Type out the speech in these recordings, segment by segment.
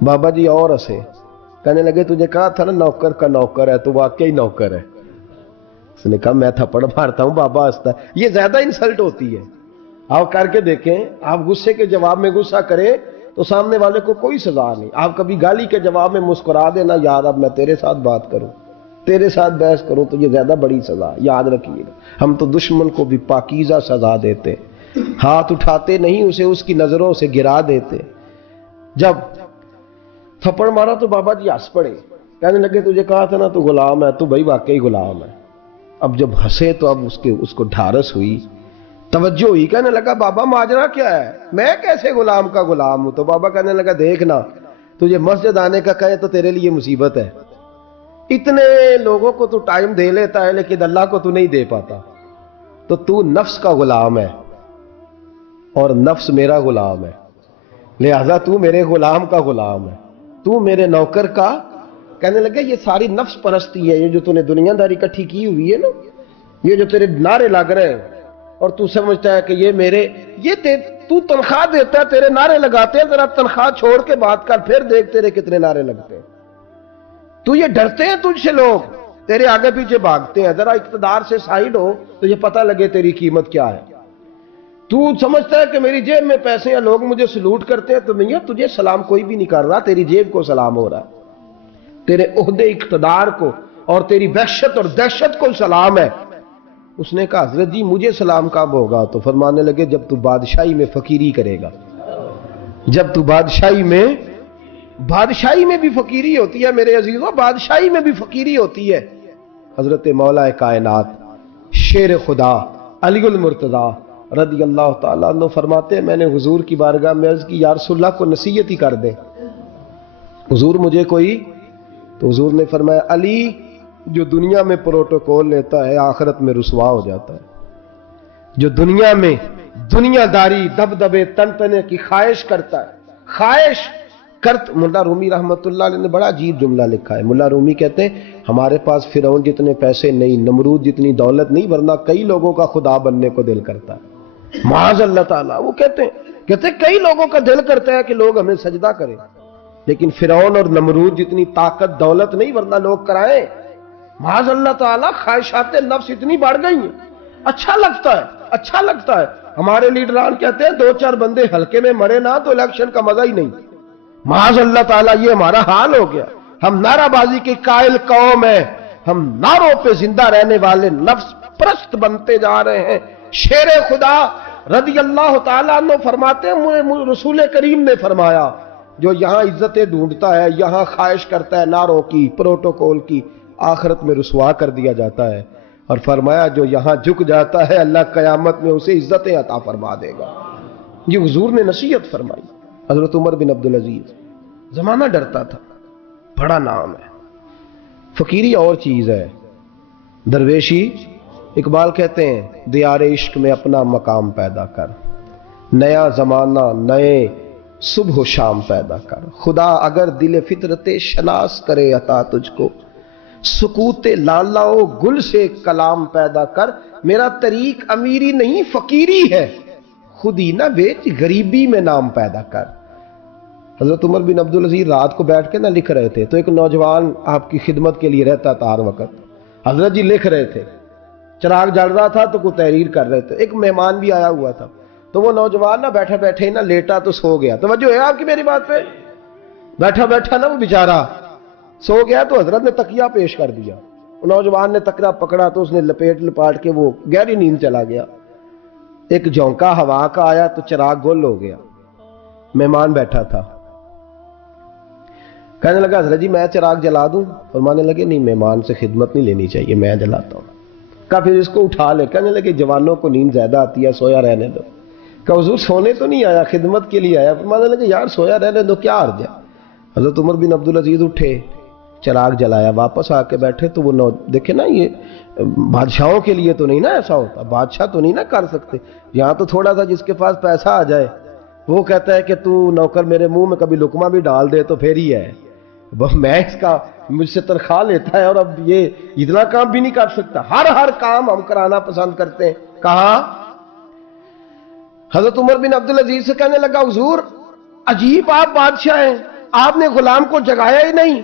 بابا جی اور ہنسے، کہنے لگے تجھے کہا تھا نا نوکر کا نوکر ہے، تو واقعی نوکر ہے۔ اس نے کہا میں تھپڑ مارتا ہوں، بابا ہنستا ہے۔ یہ زیادہ انسلٹ ہوتی ہے۔ آپ کر کے دیکھیں، آپ غصے کے جواب میں غصہ کریں تو سامنے والے کو کوئی سزا نہیں۔ آپ کبھی گالی کے جواب میں مسکرا دینا، یار اب میں تیرے ساتھ بات کروں، تیرے ساتھ بحث کروں، تو یہ زیادہ بڑی سزا، یاد رکھیے گا۔ ہم تو دشمن کو بھی پاکیزہ سزا دیتے، ہاتھ اٹھاتے نہیں، اسے اس کی نظروں سے گرا دیتے۔ جب تھپڑ مارا تو بابا جی ہنس پڑے، کہنے لگے تجھے کہا تھا نا تو غلام ہے، تو بھائی واقعی غلام ہے۔ اب جب ہنسے تو اب اس کو ڈھارس ہوئی، توجہ ہوئی، کہنے لگا بابا ماجرا کیا ہے، میں کیسے غلام کا غلام ہوں؟ تو بابا کہنے لگا دیکھنا، تجھے مسجد آنے کا کہے تو تیرے لیے مصیبت ہے، اتنے لوگوں کو تو ٹائم دے لیتا ہے لیکن اللہ کو تو نہیں دے پاتا، تو نفس کا غلام ہے اور نفس میرا غلام ہے، لہذا تو میرے غلام کا غلام ہے، تو میرے نوکر کا۔ کہنے لگا یہ ساری نفس پرستی ہے، یہ جو تو نے دنیا داری اکٹھی کی ہوئی ہے نا، یہ جو تیرے نعرے لگ رہے ہیں اور تو سمجھتا ہے کہ یہ میرے، تو تنخواہ دیتا ہے، تیرے نعرے لگاتے ہیں، ذرا تنخواہ چھوڑ کے بات کر، پھر دیکھ تیرے کتنے نعرے لگتے ہیں۔ تو یہ ڈرتے ہیں تجھ سے لوگ، تیرے آگے پیچھے بھاگتے ہیں، ذرا اقتدار سے سائیڈ ہو تو یہ پتہ لگے تیری قیمت کیا ہے۔ تو سمجھتا ہے کہ میری جیب میں پیسے ہیں، لوگ مجھے سلوٹ کرتے ہیں، تو نہیں، تجھے سلام کوئی بھی نہیں کر رہا، تیری جیب کو سلام ہو رہا ہے، تیرے عہدے اقتدار کو اور تیری وحشت اور دہشت کو سلام ہے۔ اس نے کہا حضرت جی مجھے سلام کب ہوگا؟ تو فرمانے لگے جب تو بادشاہی میں فقیری کرے گا، جب تو بادشاہی میں بھی فقیری ہوتی ہے میرے عزیزوں، بادشاہی میں بھی فقیری ہوتی ہے۔ حضرت مولا کائنات شیر خدا علی المرتضیٰ رضی اللہ تعالیٰ عنہ فرماتے ہیں میں نے حضور کی بارگاہ میں عرض کی یا رسول اللہ کو نصیحت ہی کر دیں، حضور مجھے کوئی، تو حضور نے فرمایا علی جو دنیا میں پروٹوکول لیتا ہے آخرت میں رسوا ہو جاتا ہے، جو دنیا میں دنیا داری دبدبے تنتنے کی خواہش کرتا ہے، خواہش کرت۔ ملا رومی رحمت اللہ علیہ نے بڑا عجیب جملہ لکھا ہے، ملا رومی کہتے ہیں ہمارے پاس فرعون جتنے پیسے نہیں، نمرود جتنی دولت نہیں، ورنہ کئی لوگوں کا خدا بننے کو دل کرتا ہے، معاذ اللہ تعالیٰ۔ وہ کہتے ہیں کئی لوگوں کا دل کرتا ہے کہ لوگ ہمیں سجدہ کریں، لیکن فرعون اور نمرود جتنی طاقت دولت نہیں، ورنہ لوگ کرائیں، معاذ اللہ تعالیٰ۔ خواہشات نفس اتنی بڑھ گئی ہیں، اچھا لگتا ہے۔ ہمارے لیڈران کہتے ہیں 2-4 بندے ہلکے میں مرے نہ تو الیکشن کا مزہ ہی نہیں، معاذ اللہ تعالیٰ یہ ہمارا حال ہو گیا۔ ہم نعرہ بازی کی قائل قوم ہیں، ہم نعروں پہ زندہ رہنے والے نفس پرست بنتے جا رہے ہیں۔ شیر خدا رضی اللہ تعالیٰ عنہ فرماتے ہیں رسول کریم نے فرمایا جو یہاں عزتیں ڈھونڈتا ہے، یہاں خواہش کرتا ہے نعروں کی، پروٹوکول کی، آخرت میں رسوا کر دیا جاتا ہے، اور فرمایا جو یہاں جھک جاتا ہے اللہ قیامت میں اسے عزتیں عطا فرما دے گا۔ یہ حضور نے نصیحت فرمائی۔ حضرت عمر بن عبدالعزیز، زمانہ ڈرتا تھا، بڑا نام ہے۔ فقیری اور چیز ہے، درویشی۔ اقبال کہتے ہیں دیار عشق میں اپنا مقام پیدا کر، نیا زمانہ نئے صبح و شام پیدا کر، خدا اگر دل فطرت شناس کرے عطا تجھ کو، سکوت لالا و گل سے کلام پیدا کر، میرا طریق امیری نہیں فقیری ہے، خود ہی نہ بیچ غریبی میں نام پیدا کر۔ حضرت عمر بن عبدالعزیز رات کو بیٹھ کے نہ لکھ رہے تھے، تو ایک نوجوان آپ کی خدمت کے لیے رہتا تھا ہر وقت، حضرت جی لکھ رہے تھے، چراغ جل رہا تھا تو کوئی تحریر کر رہے تھے، ایک مہمان بھی آیا ہوا تھا، تو وہ نوجوان نہ بیٹھے بیٹھے نہ لیٹا تو سو گیا۔ توجہ ہے آپ کی میری بات پہ؟ بیٹھا نہ وہ بیچارہ سو گیا، تو حضرت نے تکیہ پیش کر دیا، نوجوان نے تکیہ پکڑا تو اس نے لپاٹ کے وہ گہری نیند چلا گیا۔ ایک جھونکا ہوا کا آیا تو چراغ گل ہو گیا، مہمان بیٹھا تھا، کہنے لگا حضرت جی میں چراغ جلا دوں؟ فرمانے لگے نہیں، مہمان سے خدمت نہیں لینی چاہیے، میں جلاتا ہوں۔ کہا پھر اس کو اٹھا لے، کہنے لگے جوانوں کو نیند زیادہ آتی ہے، سویا رہنے دو۔ کہا حضور سونے تو نہیں آیا، خدمت کے لیے آیا۔ فرمانے لگے یار سویا رہنے دو، کیا عرض ہے۔ حضرت عمر بن عبدالعزیز اٹھے، چراغ جلایا، واپس آ کے بیٹھے تو وہ دیکھے نا، یہ بادشاہوں کے لیے تو نہیں نا ایسا ہوتا، بادشاہ تو نہیں نا کر سکتے، یہاں تو تھوڑا سا جس کے پاس پیسہ آ جائے وہ کہتا ہے کہ تو نوکر میرے منہ میں کبھی لقمہ بھی ڈال دے تو پھر ہی ہے، میں اس کا مجھ سے تنخواہ لیتا ہے اور اب یہ اتنا کام بھی نہیں کر سکتا، ہر کام ہم کرانا پسند کرتے ہیں۔ کہا حضرت عمر بن عبدالعزیز سے کہنے لگا حضور عجیب آپ بادشاہ ہیں، آپ نے غلام کو جگایا ہی نہیں.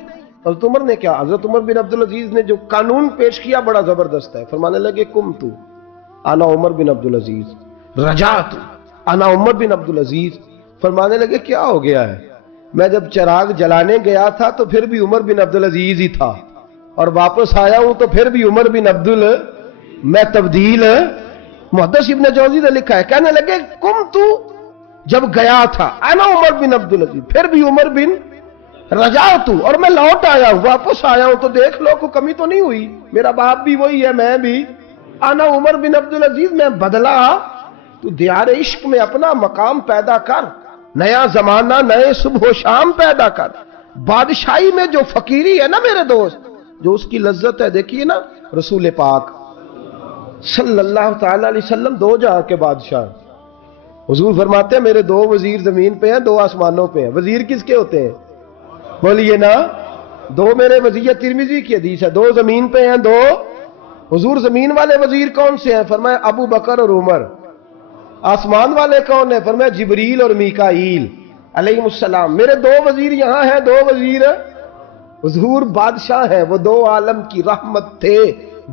حضرت عمر نے کیا؟ حضرت عمر بن عبدالعزیز نے جو قانون پیش کیا بڑا زبردست ہے. فرمانے لگے کم تو انا عمر بن عبدالعزیز رجعت انا عمر بن عبدالعزیز. فرمانے لگے کیا ہو گیا ہے؟ میں جب چراغ جلانے گیا تھا تو پھر بھی عمر بن عبدالعزیز ہی تھا, اور واپس آیا ہوں تو پھر بھی عمر بن میں تبدیل. محدث ابن جوزی نے لکھا ہے, کہنے لگے کم تو جب گیا تھا انا عمر بن عبدالعزیز, پھر بھی عمر بن رجعت, اور میں لوٹ آیا ہوں, واپس آیا ہوں تو دیکھ لو کوئی کمی تو نہیں ہوئی, میرا باپ بھی وہی ہے, میں بھی انا عمر بن عبدالعزیز, میں بدلا. تو دیار عشق میں اپنا مقام پیدا کر, نیا زمانہ نئے صبح و شام پیدا کر. بادشاہی میں جو فقیری ہے نا میرے دوست, جو اس کی لذت ہے, دیکھیے نا رسول پاک صلی اللہ تعالی علیہ وسلم دو جہاں کے بادشاہ. حضور فرماتے ہیں میرے دو وزیر زمین پہ ہیں, دو آسمانوں پہ ہیں. وزیر کس کے ہوتے ہیں؟ بولیے نا, دو میرے وزیر. ترمذی کی حدیث ہے, دو زمین پہ ہیں, دو. حضور زمین والے وزیر کون سے ہیں؟ فرمایا ابو بکر اور عمر. آسمان والے کون ہیں؟ فرمایا جبریل اور میکائیل علیہ السلام. میرے دو وزیر یہاں ہیں, دو وزیر. حضور بادشاہ ہیں, وہ دو عالم کی رحمت تھے,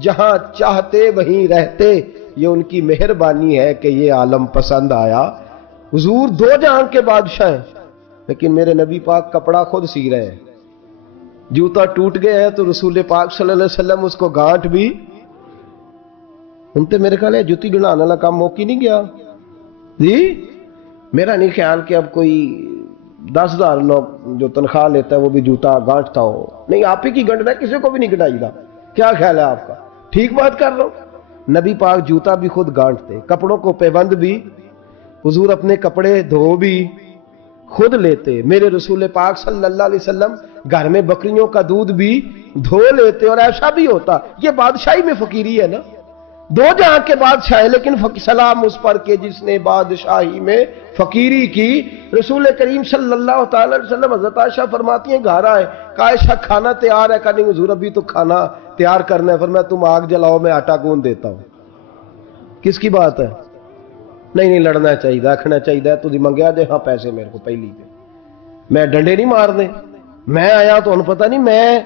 جہاں چاہتے وہیں رہتے. یہ ان کی مہربانی ہے کہ یہ عالم پسند آیا. حضور دو جہاں کے بادشاہ ہیں, لیکن میرے نبی پاک کپڑا خود سی رہے ہیں. جوتا ٹوٹ گیا ہے تو رسول پاک صلی اللہ علیہ وسلم اس کو گانٹ بھی. ان تے میرے خیال ہے جوتی گنانے والا کام موقع نہیں گیا جی. میرا نہیں خیال کہ اب کوئی 10,000 جو تنخواہ لیتا ہے وہ بھی جوتا گانٹتا ہو. نہیں, آپ ہی کی گنٹنا ہے, کسی کو بھی نہیں گنٹائی دا. کیا خیال ہے آپ کا؟ ٹھیک بات کر رہا ہوں. نبی پاک جوتا بھی خود گانٹتے, کپڑوں کو پیوند بھی. حضور اپنے کپڑے دھو بھی خود لیتے. میرے رسول پاک صلی اللہ علیہ وسلم گھر میں بکریوں کا دودھ بھی دھو لیتے, اور ایسا بھی ہوتا. یہ بادشاہی میں فقیری ہے نا. دو جہاں کے بادشاہ ہیں, لیکن سلام اس پر کہ جس نے بادشاہی میں فقیری کی. رسول کریم صلی اللہ تعالی علیہ وسلم, حضرت عائشہ فرماتی ہیں گھر آئے, کہا عائشہ کھانا تیار ہے؟ کہا نہیں حضور ابھی تو کھانا تیار کرنا ہے. فرمایا تم آگ جلاؤ, میں آٹا گوندھ دیتا ہوں. کس کی بات ہے؟ نہیں لڑنا چاہیے, رکھنا چاہیے. تجھے منگیا دے ہاں پیسے میرے کو پہلی پہ, میں ڈنڈے نہیں مارنے. میں آیا تو انہوں پتہ نہیں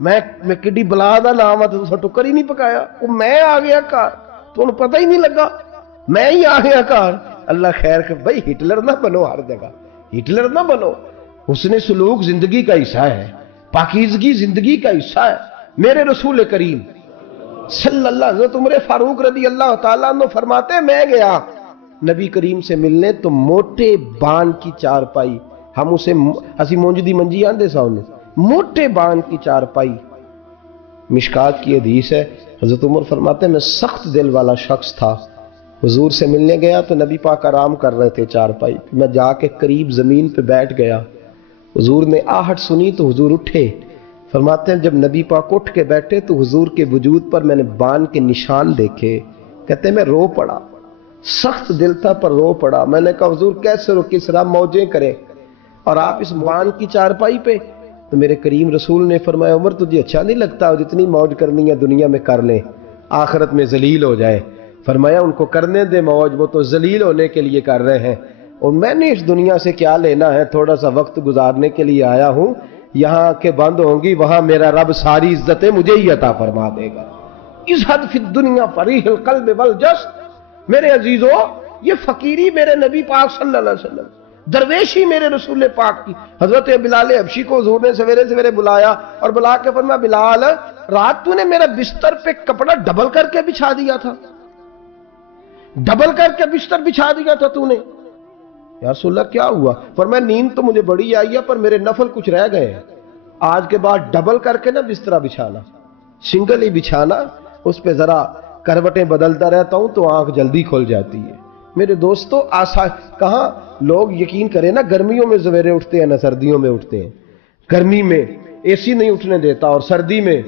میں کڈی بلا دا نام ہے, تو ٹکر ہی نہیں پکایا. وہ میں آ گیا گھر تو انہوں پتہ ہی نہیں لگا, میں ہی آ گیا گھر. اللہ خیر کر بھائی, ہٹلر نہ بنو ہر جگہ, ہٹلر نہ بنو. حسن سلوک زندگی کا حصہ ہے, پاکیزگی زندگی کا حصہ ہے. میرے رسول کریم صلی اللہ علیہ وسلم, حضرت عمر فاروق رضی اللہ تعالیٰ عنہ فرماتے ہیں میں گیا نبی کریم سے ملنے تو موٹے بان کی چارپائی, ہم اسے اسی مونجدی منجی آندے سا انہیں, موٹے بان کی چارپائی. مشکات کی حدیث ہے, حضرت عمر فرماتے ہیں میں سخت دل والا شخص تھا. حضور سے ملنے گیا تو نبی پاک آرام کر رہے تھے چارپائی, میں جا کے قریب زمین پہ بیٹھ گیا. حضور نے آہٹ سنی تو حضور اٹھے. فرماتے ہیں جب نبی پاک اٹھ کے بیٹھے تو حضور کے وجود پر میں نے بان کے نشان دیکھے. کہتے ہیں میں رو پڑا, سخت دل تھا پر رو پڑا. میں نے کہا حضور کیسے رو, کس طرح موجیں کریں, اور آپ اس بان کی چارپائی پہ. تو میرے کریم رسول نے فرمایا عمر تجھے اچھا نہیں لگتا, جتنی موج کرنی ہے دنیا میں کر لیں, آخرت میں ذلیل ہو جائے. فرمایا ان کو کرنے دے موج, وہ تو ذلیل ہونے کے لیے کر رہے ہیں, اور میں نے اس دنیا سے کیا لینا ہے, تھوڑا سا وقت گزارنے کے لیے آیا ہوں. یہاں کے بند ہوں گی, وہاں میرا رب ساری عزتیں مجھے ہی عطا فرما دے گا. اس حد فی الدنیا فریح القلب والجسد. میرے عزیزو, یہ فقیری میرے نبی پاک صلی اللہ علیہ وسلم, درویشی میرے رسول پاک کی. حضرت بلال حبشی کو حضور نے سویرے سویرے بلایا اور بلا کے فرمایا بلال رات تو نے میرا بستر پہ کپڑا ڈبل کر کے بچھا دیا تھا, ڈبل کر کے بستر بچھا دیا تھا تو نے. یا رسول اللہ کیا ہوا؟ فرمایا نیند تو مجھے بڑی آئی ہے پر میرے نفل کچھ رہ گئے ہیں, آج کے بعد ڈبل کر کے نہ بسترا بچھانا, سنگل ہی بچھانا, اس پہ ذرا کروٹیں بدلتا رہتا ہوں تو آنکھ جلدی کھل جاتی ہے. میرے دوستو کہاں لوگ یقین کریں نا, گرمیوں میں سویرے اٹھتے ہیں نہ سردیوں میں اٹھتے ہیں. گرمی میں اے سی نہیں اٹھنے دیتا اور سردی میں